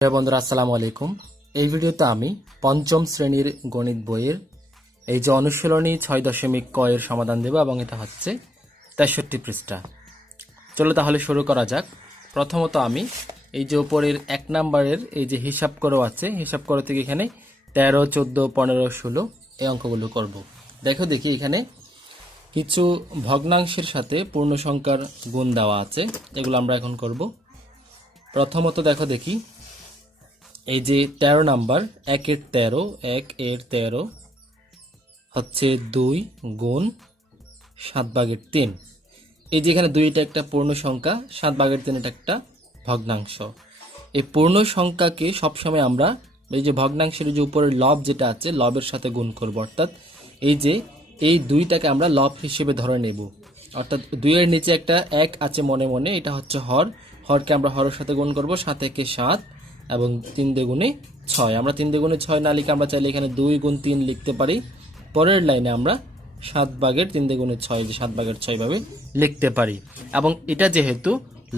প্রিয় বন্ধুরা, আসসালামু আলাইকুম। এই ভিডিওতে আমি পঞ্চম শ্রেণির গণিত বইয়ের এই যে অনুশীলনী ছয় দশমিক ক এর সমাধান দেব এবং এটা হচ্ছে তেষট্টি পৃষ্ঠা। চলো তাহলে শুরু করা যাক। প্রথমত আমি এই যে উপরের এক নাম্বারের এই যে হিসাব করেও আছে, হিসাব করে থেকে এখানে তেরো, চোদ্দ, পনেরো, ষোলো এই অঙ্কগুলো করব। দেখো দেখি এখানে কিছু ভগ্নাংশের সাথে পূর্ণ সংখ্যার গুণ দেওয়া আছে, এগুলো আমরা এখন করব। প্রথমত দেখো দেখি এই যে তেরো নাম্বার, একের তেরো, এক এর তেরো হচ্ছে দুই গুণ সাত ভাগের তিন। এই যে এখানে দুইটা একটা পূর্ণ সংখ্যা, সাত ভাগের তিন এটা একটা ভগ্নাংশ। এই পূর্ণ সংখ্যাকে সবসময় আমরা এই যে ভগ্নাংশের যে উপরের লব যেটা আছে, লবের সাথে গুণ করব। অর্থাৎ এই যে এই দুইটাকে আমরা লব হিসেবে ধরে নেব। অর্থাৎ দুইয়ের নিচে একটা এক আছে মনে মনে, এটা হচ্ছে হর। হরকে আমরা হরের সাথে গুণ করব, সাত একে সাত এবং তিন দ্বিগুণে ছয়। আমরা তিন দ্বিগুণে ছয় না লিখে আমরা চাইলে এখানে দুই গুণ তিন লিখতে পারি। পরের লাইনে আমরা সাত ভাগের তিন দ্বিগুণে ছয়, যে সাত ভাগের ছয় ভাবে লিখতে পারি। এবং এটা যেহেতু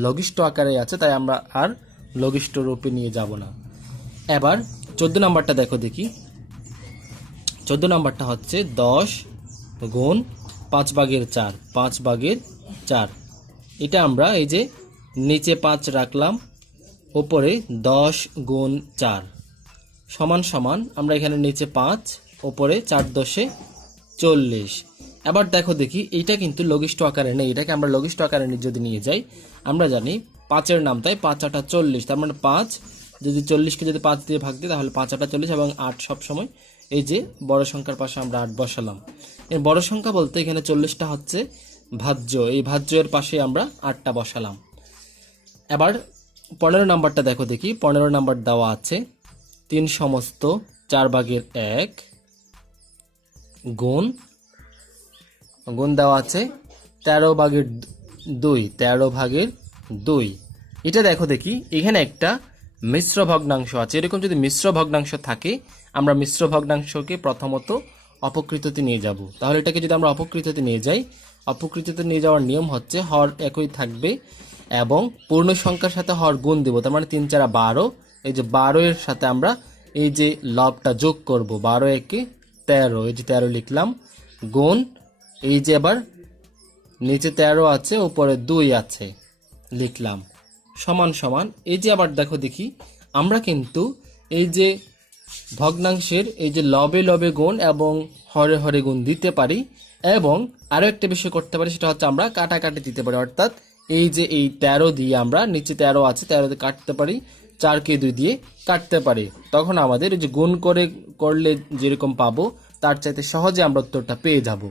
লঘিষ্ঠ আকারে আছে, তাই আমরা আর লঘিষ্ঠ রূপে নিয়ে যাব না। এবার চোদ্দ নাম্বারটা দেখো দেখি। চোদ্দ নাম্বারটা হচ্ছে দশ গুণ পাঁচ ভাগের চার, পাঁচ ভাগের চার। এটা আমরা এই যে নিচে পাঁচ রাখলাম ওপরে দশ গুণ চার। সমান সমান, আমরা এখানে নিচে পাঁচ, ওপরে চার দশে চল্লিশ। এবার দেখো দেখি, এইটা কিন্তু লঘিষ্ঠ আকারে নেই, এটাকে আমরা লঘিষ্ঠ আকারে যদি নিয়ে যাই, আমরা জানি পাঁচের নাম তাই পাঁচ আটা চল্লিশ। তার মানে পাঁচ, যদি চল্লিশকে যদি পাঁচ দিয়ে ভাগ দিই, তাহলে পাঁচ আটা চল্লিশ এবং আট সবসময় এই যে বড় সংখ্যার পাশে আমরা আট বসালাম। এর বড় সংখ্যা বলতে এখানে চল্লিশটা হচ্ছে ভাজ্য, এই ভাজ্যের পাশে আমরা আটটা বসালাম। এবার পনেরো নাম্বারটা দেখো দেখি, পনেরো নাম্বার দেওয়া আছে। তিন সমস্ত, চার ভাগের এক, গুণ গুণ দেওয়া আছে তেরো ভাগের দুই, তেরো ভাগের দুই। এটা দেখো দেখি, এখানে একটা মিশ্র ভগ্নাংশ আছে। এরকম যদি মিশ্র ভগ্নাংশ থাকে, আমরা মিশ্র ভগ্নাংশকে প্রথমত অপকৃততে নিয়ে যাব। তাহলে এটাকে যদি আমরা অপকৃততে নিয়ে যাই, অপকৃততে নিয়ে যাওয়ার নিয়ম হচ্ছে হর একই থাকবে এবং পূর্ণ সংখ্যার সাথে হর গুণ দেবো, তার মানে তিন চারা বারো। এই যে বারো এর সাথে আমরা এই যে লবটা যোগ করব, বারো একে তেরো, এই যে তেরো লিখলাম, গুণ, এই যে আবার নিচে তেরো আছে, উপরে দুই আছে লিখলাম, সমান সমান। এই যে আবার দেখো দেখি, আমরা কিন্তু এই যে ভগ্নাংশের এই যে লবে লবে গুণ এবং হরে হরে গুণ দিতে পারি এবং আরও একটা বিষয় করতে পারি, সেটা হচ্ছে আমরা কাটাকাটি দিতে পারি, অর্থাৎ এই যে এই তেরো দিয়ে আমরা নিচে তেরো আছে তেরো দিয়ে কাটতে পারি, চারকে দুই দিয়ে কাটতে পারি। তখন আমাদের যে গুণ করে, করলে যেরকম পাবো, তার চাইতে সহজে আমরা উত্তরটা পেয়ে যাব।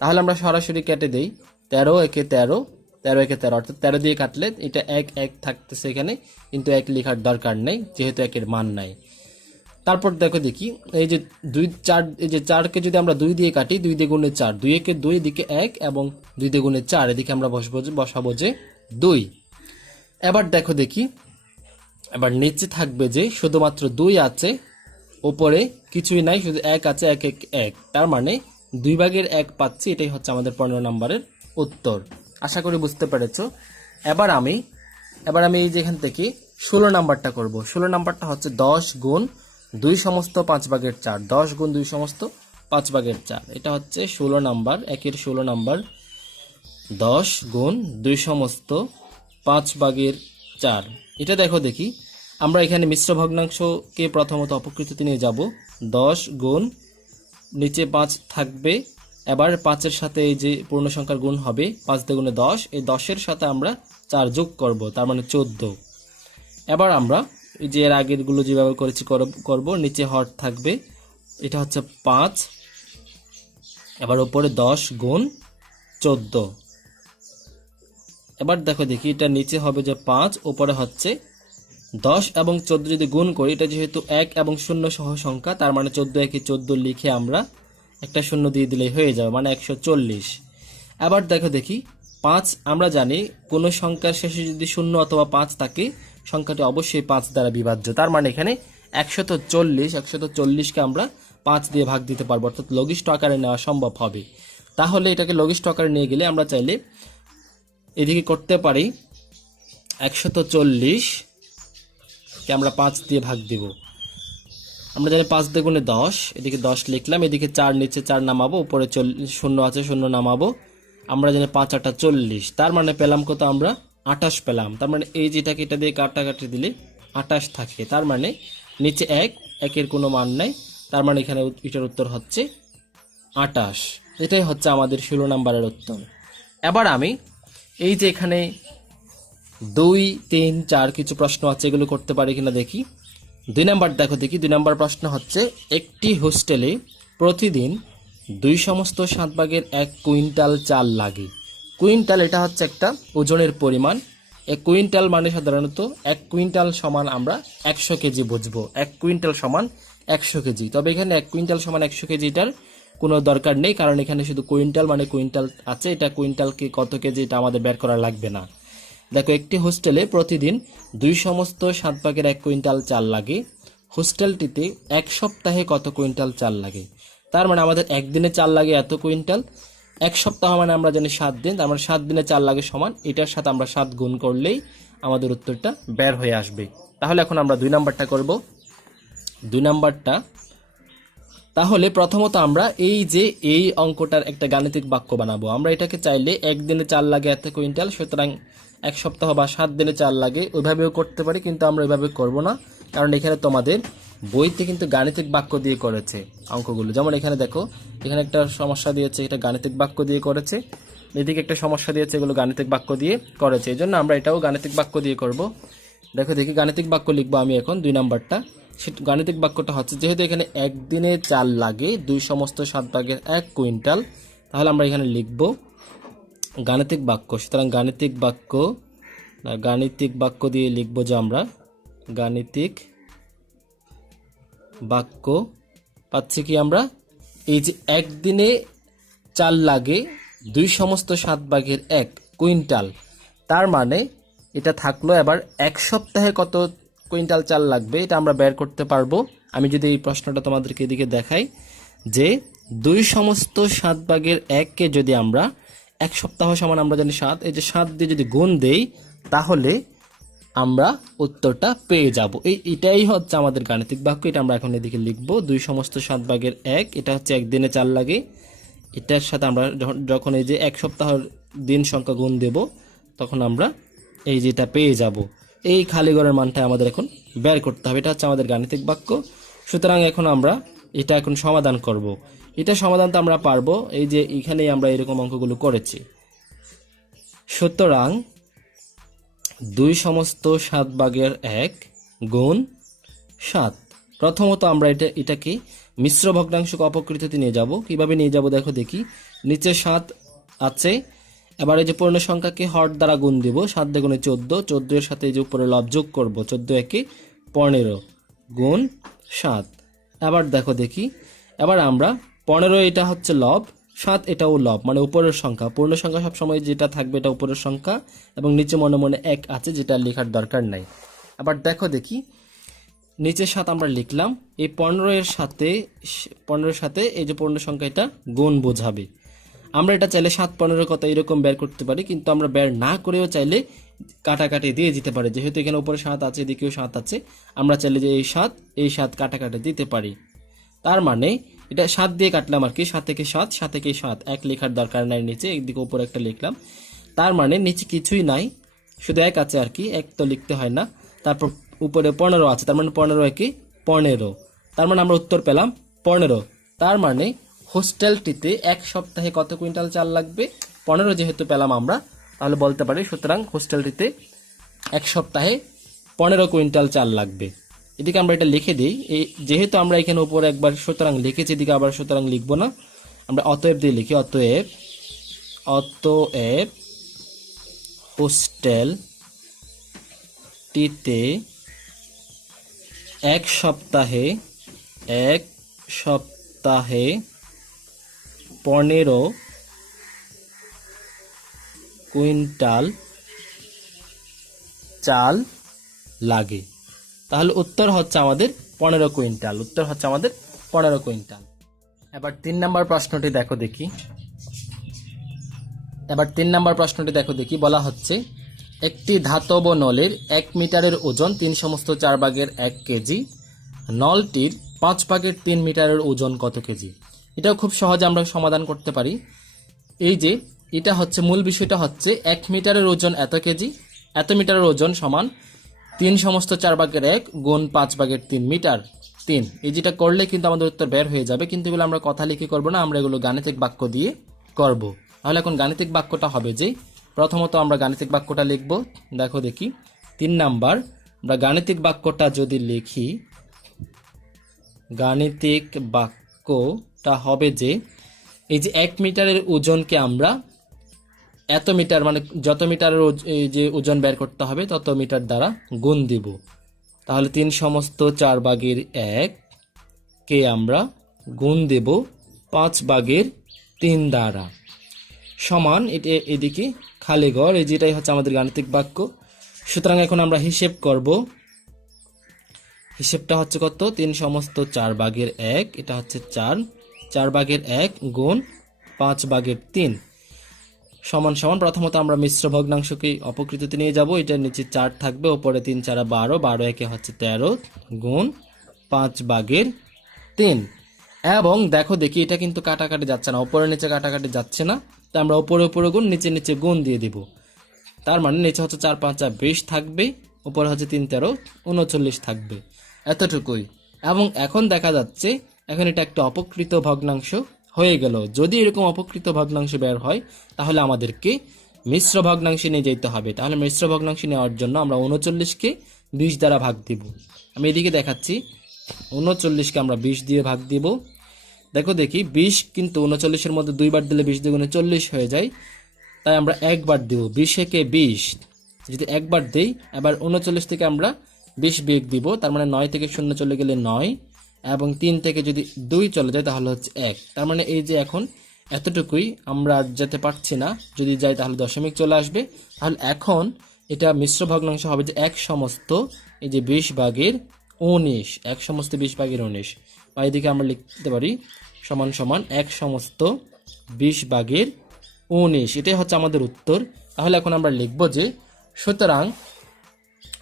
তাহলে আমরা সরাসরি কেটে দেই। তেরো একে তেরো তেরো একে তেরো, অর্থাৎ তেরো দিয়ে কাটলে এটা এক এক থাকতেছে এখানে, কিন্তু এক লেখার দরকার নেই, যেহেতু একের মান নাই। তারপর দেখো দেখি, এই যে দুই, চার, এই যে চারকে যদি আমরা দুই দিয়ে কাটি, দুই দিয়ে গুণে চার, দুই একে দুই, এদিকে এক এবং দুই দিয়ে গুণে চার, এদিকে আমরা বসবো বসাবো যে দুই। এবার দেখো দেখি, এবার নিচে থাকবে যে শুধুমাত্র দুই আছে ওপরে কিছুই নাই, শুধু এক আছে, এক এক এক। তার মানে দুই ভাগের এক পাচ্ছি, এটাই হচ্ছে আমাদের পনেরো নম্বরের উত্তর। আশা করি বুঝতে পেরেছ। এবার আমি এবার আমি এই যেখান থেকে ষোলো নাম্বারটা করব। ষোলো নাম্বারটা হচ্ছে দশ গুণ দুই সমস্ত পাঁচ ভাগের চার, দশ গুণ দুই সমস্ত পাঁচ ভাগের চার। এটা হচ্ছে ষোলো নাম্বার, একের ষোলো নাম্বার, দশ গুণ দুই সমস্ত পাঁচ ভাগের চার। এটা দেখো দেখি, আমরা এখানে মিশ্র ভগ্নাংশকে প্রথমত অপকৃততে নিয়ে যাব। দশ গুণ নিচে পাঁচ থাকবে, এবার পাঁচের সাথে এই যে পূর্ণ সংখ্যার গুণ হবে, পাঁচ দুগুণে দশ, এই দশের সাথে আমরা চার যোগ করব, তার মানে চোদ্দ। এবার আমরা এই যে এর আগেরগুলো যেভাবে করেছি করব- নিচে হর থাকবে। এটা হচ্ছে পাঁচ। এবার উপরে দশ গুণ চোদ্দ। এবার দেখো দেখি, এটা নিচে হবে যে পাঁচ, উপরে হচ্ছে দশ এবং চোদ্দ যদি গুণ করি, এটা যেহেতু এক এবং শূন্য সহ সংখ্যা, তার মানে চোদ্দ একে চোদ্দ লিখে আমরা একটা শূন্য দিয়ে দিলেই হয়ে যাবে মানে একশো চল্লিশ। এবার দেখো দেখি, পাঁচ আমরা জানি, কোনো সংখ্যার শেষে যদি শূন্য অথবা পাঁচ থাকে সংখ্যাটি অবশ্যই পাঁচ দ্বারা বিভাজ্য। তার মানে এখানে একশত চল্লিশ, একশত চল্লিশকে আমরা পাঁচ দিয়ে ভাগ দিতে পারব, অর্থাৎ লঘিষ্ঠ আকারে নেওয়া সম্ভব হবে। তাহলে এটাকে লঘিষ্ঠ আকারে নিয়ে গেলে আমরা চাইলে এদিকে করতে পারি, একশত চল্লিশকে আমরা পাঁচ দিয়ে ভাগ দিব। আমরা জানি পাঁচ দ্বিগুণে দশ, এদিকে দশ লিখলাম, এদিকে চার নিচে চার নামাবো, উপরে চল্লিশ, শূন্য আছে, শূন্য নামাবো। আমরা জানি পাঁচ আটা চল্লিশ, তার মানে পেলাম কত আমরা? আটাশ পেলাম। তার মানে এই যেটাকে এটা দিয়ে কাটাকাটি দিলে আটাশ থাকে। তার মানে নিচে এক, একের কোনো মান নাই। তার মানে এখানে এটার উত্তর হচ্ছে আটাশ। এটাই হচ্ছে আমাদের ষোলো নাম্বারের উত্তর। এবার আমি এই যে এখানে দুই, তিন, চার কিছু প্রশ্ন আছে, এগুলো করতে পারি কিনা দেখি। দুই নাম্বার, দেখো দেখি, দুই নাম্বার প্রশ্ন হচ্ছে, একটি হোস্টেলে প্রতিদিন দুই সমস্ত সাত এক কুইন্টাল চাল লাগে। কুইন্টাল এটা হচ্ছে একটা ওজনের পরিমাণ। এক কুইন্টাল মানে সাধারণত এক কুইন্টাল সমান আমরা একশো কেজি বুঝব। এক কুইন্টাল সমান একশো কেজি। তবে এখানে এক কুইন্টাল সমান একশো কেজিটার কোনো দরকার নেই, কারণ এখানে শুধু কুইন্টাল মানে কুইন্টাল আছে। এটা কুইন্টালকে কত কেজি এটা আমাদের বের করা লাগবে না। দেখো, একটি হোস্টেলে প্রতিদিন দুই সমস্ত সাত ভাগের এক কুইন্টাল চাল লাগে। হোস্টেলটিতে এক সপ্তাহে কত কুইন্টাল চাল লাগে? তার মানে আমাদের একদিনে চাল লাগে এত কুইন্টাল। এক সপ্তাহ মানে আমরা জানি সাত দিন, তার মানে সাত দিনে চার লাগে সমান। এটার সাথে আমরা সাত গুণ করলেই আমাদের উত্তরটা বের হয়ে আসবে। তাহলে এখন আমরা দুই নাম্বারটা করব। দুই নাম্বারটা। তাহলে প্রথমত আমরা এই যে এই অঙ্কটার একটা গাণিতিক বাক্য বানাবো। আমরা এটাকে চাইলে একদিনে চাল লাগে এত কুইন্টাল, সুতরাং এক সপ্তাহ বা সাত দিনে চাল লাগে, ওইভাবেও করতে পারি, কিন্তু আমরা ওইভাবে করব না, কারণ এখানে তোমাদের বইতে কিন্তু গাণিতিক বাক্য দিয়ে করেছে অঙ্কগুলো। যেমন এখানে দেখো, এখানে একটা সমস্যা দিয়েছে, এটা গাণিতিক বাক্য দিয়ে করেছে। এদিকে একটা সমস্যা দিয়েছে, এগুলো গাণিতিক বাক্য দিয়ে করেছে। এই জন্য আমরা এটাও গাণিতিক বাক্য দিয়ে করব। দেখো, দেখি গাণিতিক বাক্য লিখব আমি এখন দুই নাম্বারটা। সে- গাণিতিক বাক্যটা হচ্ছে, যেহেতু এখানে একদিনে চাল লাগে, দুই সমস্ত সাত ভাগের এক কুইন্টাল, তাহলে আমরা এখানে লিখব গাণিতিক বাক্য। সুতরাং গাণিতিক বাক্য গাণিতিক বাক্য দিয়ে লিখব যে আমরা গাণিতিক বাক্য পাচ্ছি কি আমরা? এই যে একদিনে চাল লাগে দুই সমস্ত সাত ভাগের এক কুইন্টাল। তার মানে এটা থাকল এবার এক সপ্তাহে কত কুইন্টাল চাল লাগবে এটা আমরা বের করতে পারব। আমি যদি এই প্রশ্নটা তোমাদেরকে এদিকে দেখাই যে দুই সমস্ত সাত ভাগের এককে যদি আমরা এক সপ্তাহ সমান আমরা জানি সাত, এই যে সাত দিয়ে যদি গুণ দেই, তাহলে আমরা উত্তরটা পেয়ে যাব। এই, এটাই হচ্ছে আমাদের গাণিতিক বাক্য। এটা আমরা এখন এদিকে লিখব। দুই সমস্ত সাত ভাগের এক, এটা হচ্ছে একদিনে চার লাগে। এটার সাথে আমরা যখন- এই যে এক সপ্তাহের দিন সংখ্যা গুণ দেব, তখন আমরা এই যেটা পেয়ে যাব। এই খালি ঘরের মানটা আমাদের এখন বের করতে হবে। এটা হচ্ছে আমাদের গাণিতিক বাক্য। সুতরাং এখন আমরা এটা এখন সমাধান করব। এটা সমাধান তো আমরা পারব। এই যে এখানেই আমরা এরকম অঙ্কগুলো করেছি। সুতরাং দুই সমস্ত সাত ভাগের এক গুণ সাত। প্রথমত আমরা এটা, এটাকে মিশ্র ভগ্নাংশকে অপকৃতিতে নিয়ে যাব। কীভাবে নিয়ে যাব দেখো দেখি। নিচে সাত আছে। এবার এই যে পূর্ণ সংখ্যাকে হর দ্বারা গুণ দিব। সাত দ্বিগুণে চোদ্দ। চোদ্দ এর সাথে এই যে উপরে লব যোগ করব। চোদ্দ একে পনেরো গুণ সাত। এবার দেখো দেখি। এবার আমরা, পনেরো এটা হচ্ছে লব। সাত, এটাও লব। মানে উপরের সংখ্যা। পূর্ণ সংখ্যা সবসময় যেটা থাকবে এটা উপরের সংখ্যা। এবং নিচে মনে মনে এক আছে, যেটা লেখার দরকার নাই। আবার দেখো দেখি। নিচে সাত আমরা লিখলাম। এই পনেরো এর সাথে, পনেরোর সাথে এই যে পূর্ণ সংখ্যা, এটা গুণ বোঝাবে। আমরা এটা চাইলে সাত পনেরো কথা এরকম বের করতে পারি, কিন্তু আমরা বের না করেও চাইলে কাটাকাটি দিয়ে দিতে পারি। যেহেতু এখানে উপরে সাত আছে, এদিকেও সাত আছে, আমরা চাইলে যে এই সাত এই সাত কাটাকাটি দিতে পারি। তার মানে এটা সাত দিয়ে কাটলাম আর কি, সাত থেকে সাত সাত থেকে সাত। এক লেখার দরকার নাই নিচে একদিকে উপরে একটা লিখলাম। তার মানে নিচে কিছুই নাই, শুধু এক আছে আর কি, এক তো লিখতে হয় না। তারপর উপরে পনেরো আছে, তার মানে পনেরো একে পনেরো। তার মানে আমরা উত্তর পেলাম, পনেরো। তার মানে হোস্টেলটিতে এক সপ্তাহে কত কুইন্টাল চাল লাগবে? পনেরো যেহেতু পেলাম আমরা, তাহলে বলতে পারি সুতরাং হোস্টেলটিতে এক সপ্তাহে পনেরো কুইন্টাল চাল লাগবে। এদিকে আমরা এটা লিখে দিই। যেহেতু আমরা এখানে উপরে একবার সুতরাং লিখেছি, এদিকে আবার সুতরাং লিখব না। আমরা অতএব দিয়ে লিখি, অতএব অতএব হোস্টেল টিতে এক সপ্তাহে এক সপ্তাহে পনেরো কুইন্টাল চাল লাগে। তাহলে উত্তর হচ্ছে আমাদের পনেরো কুইন্টাল, উত্তর হচ্ছে আমাদের পনেরো কুইন্টাল। এবার তিন নম্বর প্রশ্নটি দেখো দেখি। এবার তিন নম্বর প্রশ্নটি দেখো দেখি, বলা হচ্ছে, একটি ধাতব নলের এক মিটারের ওজন তিন সমস্ত চার ভাগের এক কেজি, নলটির পাঁচ ভাগের তিন মিটারের ওজন কত কেজি? এটাও খুব সহজে আমরা সমাধান করতে পারি। এই যে, এটা হচ্ছে, মূল বিষয়টা হচ্ছে, এক মিটারের ওজন এত কেজি, এত মিটারের ওজন সমান তিন সমস্ত চার ভাগের এক গুণ পাঁচ ভাগের তিন মিটার। তিন। এই যেটা করলে কিন্তু আমাদের উত্তর বের হয়ে যাবে, কিন্তু এগুলো আমরা কথা লিখে করব না, আমরা এগুলো গাণিতিক বাক্য দিয়ে করব। তাহলে এখন গাণিতিক বাক্যটা হবে যে, প্রথমত আমরা গাণিতিক বাক্যটা লিখব, দেখো দেখি। তিন নাম্বার, আমরা গাণিতিক বাক্যটা যদি লিখি, গাণিতিক বাক্যটা হবে যে, এই যে এক মিটারের ওজনকে আমরা এত মিটার মানে যত মিটারের যে ওজন বের করতে হবে, তত মিটার দ্বারা গুণ দিব। তাহলে তিন সমস্ত চার ভাগের এক, কে আমরা গুণ দেব পাঁচ ভাগের তিন দ্বারা। সমান, এটা এদিকে খালি ঘর এই যেটাই হচ্ছে আমাদের গাণিতিক বাক্য। সুতরাং এখন আমরা হিসেব করব। হিসেবটা হচ্ছে কত? তিন সমস্ত চার ভাগের এক, এটা হচ্ছে চার। চার ভাগের এক গুণ পাঁচ ভাগের তিন। সমান সমান। প্রথমত আমরা মিশ্র ভগ্নাংশকে অপকৃততে নিয়ে যাব। এটার নিচে চার থাকবে, ওপরে তিন, চারা বারো। বারো একে হচ্ছে তেরো গুণ পাঁচ ভাগের তিন। এবং দেখো, দেখি, এটা কিন্তু কাটাকাটি যাচ্ছে না। ওপরে নিচে কাটাকাটি যাচ্ছে না। তা আমরা ওপরে ওপরে গুণ, নিচে নিচে গুণ দিয়ে দিব। তার মানে নিচে হচ্ছে চার, পাঁচ চার বিশ থাকবে, ওপরে হচ্ছে তিন, তেরো, উনচল্লিশ থাকবে। এতটুকুই। এবং এখন দেখা যাচ্ছে, এখন এটা একটা অপকৃত ভগ্নাংশ। হয়ে গেল। যদি এরকম অপকৃত ভগ্নাংশ বের হয়, তাহলে আমাদেরকে মিশ্র ভগ্নাংশে নিয়ে যেতে হবে। তাহলে মিশ্র ভগ্নাংশ নেওয়ার জন্য আমরা উনচল্লিশকে বিশ দ্বারা ভাগ দিব। আমি এদিকে দেখাচ্ছি। উনচল্লিশকে আমরা বিশ দিয়ে ভাগ দিব। দেখো দেখি, বিশ কিন্তু উনচল্লিশের মধ্যে দুইবার দিলে বিশ দ্বিগুণে চল্লিশ হয়ে যায়। তাই আমরা একবার দেব। বিশ একে বিশ। যদি একবার দেই, এবার উনচল্লিশ থেকে আমরা বিশ বিয়োগ দিব। তার মানে নয় থেকে শূন্য চলে গেলে নয়। এবং তিন থেকে যদি দুই চলে যায়, তাহলে হচ্ছে এক। তার মানে এই যে এখন এতটুকুই আমরা যেতে পারছি না। যদি যাই, তাহলে দশমিক চলে আসবে। তাহলে এখন এটা মিশ্র ভগ্নাংশ হবে যে এক সমস্ত, এই যে বিশ ভাগের উনিশ, এক সমস্ত বিশ ভাগের উনিশ। বা এদিকে আমরা লিখতে পারি সমান সমান এক সমস্ত বিশ ভাগের উনিশ। এটাই হচ্ছে আমাদের উত্তর। তাহলে এখন আমরা লিখব যে সুতরাং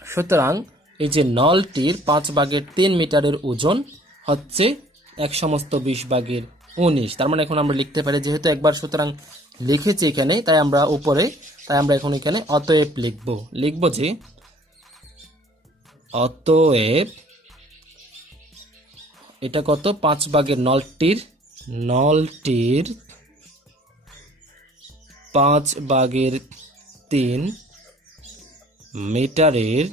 সুতরাং এই যে নলটির পাঁচ ভাগের তিন মিটারের ওজন হচ্ছে এক সমস্ত বিশ ভাগের উনিশ। তার মানে এখন আমরা লিখতে পারি, যেহেতু একবার সুতরাং লিখেছি এখানে, তাই আমরা উপরে, তাই আমরা এখন এখানে অতএব লিখব। লিখব যে, অতএব এটা কত? পাঁচ ভাগের নলটির নলটির পাঁচ ভাগের তিন মিটারের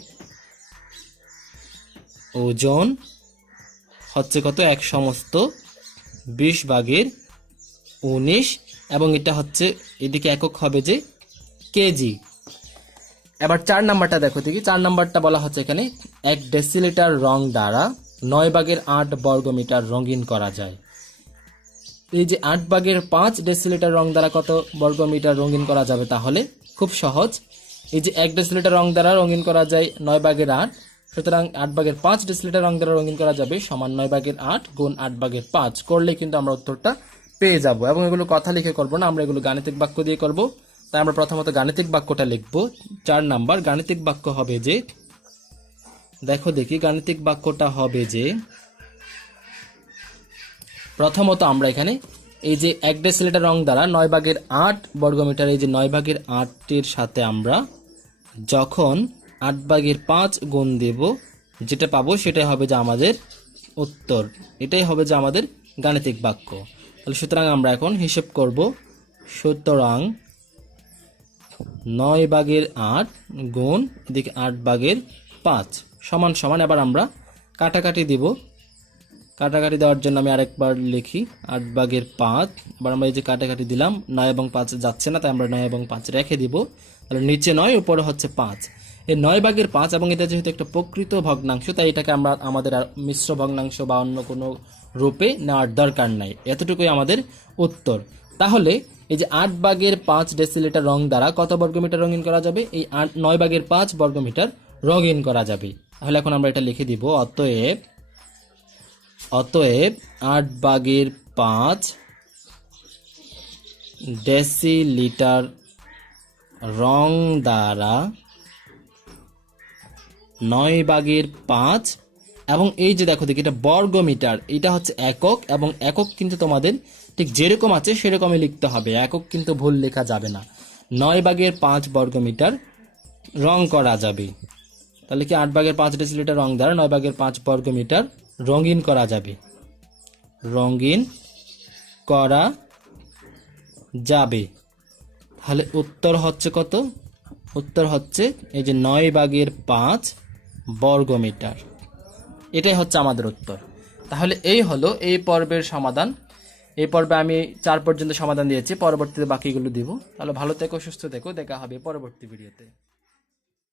ওজন হচ্ছে কত? এক সমস্ত বিশ ভাগের উনিশ, এবং এটা হচ্ছে এদিকে একক হবে যে কেজি। এবার চার নাম্বারটা দেখো দেখি। চার নাম্বারটা বলা হচ্ছে এখানে, এক ডেসিলিটার রং দ্বারা নয় ভাগের আট বর্গমিটার রঙিন করা যায়। এই যে আট ভাগের পাঁচ ডেসিলিটার রং দ্বারা কত বর্গমিটার রঙিন করা যাবে তাহলে? খুব সহজ। এই যে এক ডেসিলিটার রং দ্বারা রঙিন করা যায় নয় ভাগের আট সুতরাং আট ভাগের পাঁচ ডেসিলিটার রং দ্বারা রঙিন করা যাবে, সমান নয় ভাগের আট গুণ আট ভাগের পাঁচ। করলে কিন্তু আমরা উত্তরটা পেয়ে যাব। এবং এগুলো কথা লিখে করব না, আমরা এগুলো গাণিতিক বাক্য দিয়ে করব। তাই আমরা প্রথমত গাণিতিক বাক্যটা লিখব। চার নাম্বার, গাণিতিক বাক্য হবে যে, দেখো দেখি গাণিতিক বাক্যটা হবে যে, প্রথমত আমরা এখানে এই যে এক ডেসিলিটার রং দ্বারা নয় ভাগের আট বর্গমিটার, এই যে নয় ভাগের আটটির সাথে আমরা যখন আট ভাগের পাঁচ গুণ দেব। যেটা পাবো সেটাই হবে যে আমাদের উত্তর। এটাই হবে যে আমাদের গাণিতিক বাক্য। তাহলে সুতরাং আমরা এখন হিসেব করব, সুতরাং নয় ভাগের আট গুণ এদিকে আট ভাগের পাঁচ। সমান সমান এবার আমরা কাটাকাটি দিব। কাটাকাটি দেওয়ার জন্য আমি আরেকবার লিখি, আট ভাগের পাঁচ। এবার আমরা এই যে কাটাকাটি দিলাম, নয় এবং পাঁচ যাচ্ছে না, তাই আমরা নয় এবং পাঁচ রেখে দিব। তাহলে নিচে নয়, উপরে হচ্ছে পাঁচ। এই নয় ভাগের পাঁচ এবং এটা যেহেতু একটা প্রকৃত ভগ্নাংশ, তাই এটাকে আমরা আমাদের আর মিশ্র ভগ্নাংশ বা অন্য কোনো রূপে নেওয়ার দরকার নাই। এতটুকুই আমাদের উত্তর। তাহলে এই যে আট ভাগের পাঁচ ডেসিলিটার রং দ্বারা কত বর্গমিটার রঙিন করা যাবে? এই আট, নয় ভাগের পাঁচ বর্গমিটার রঙিন করা যাবে। তাহলে এখন আমরা এটা লিখে দিব, অতএব অতএব আট ভাগের পাঁচ ডেসিলিটার রং দ্বারা নয় ভাগের পাঁচ। এবং এই যে দেখো, দেখি এটা বর্গ মিটার এটা হচ্ছে একক, এবং একক কিন্তু তোমাদের ঠিক যেরকম আছে সেরকমই লিখতে হবে। একক কিন্তু ভুল লেখা যাবে না। নয় বাগের পাঁচ বর্গ মিটার রং করা যাবে। তাহলে কি আট বাগের পাঁচ ডেসিলিটার রং দ্বারা নয় ভাগের পাঁচ বর্গ মিটার রঙিন করা যাবে? রঙিন করা যাবে। তাহলে উত্তর হচ্ছে কত? উত্তর হচ্ছে এই যে নয় বাগের পাঁচ বর্গ মিটার এটাই হচ্ছে আমাদের উত্তর। তাহলে এই হলো এই পর্বের সমাধান। এই পর্বে আমি চার পর্যন্ত সমাধান দিয়েছি, পরবর্তীতে বাকিগুলো দিব। তাহলে ভালো থেকো, সুস্থ থেকো, দেখা হবে পরবর্তী ভিডিওতে।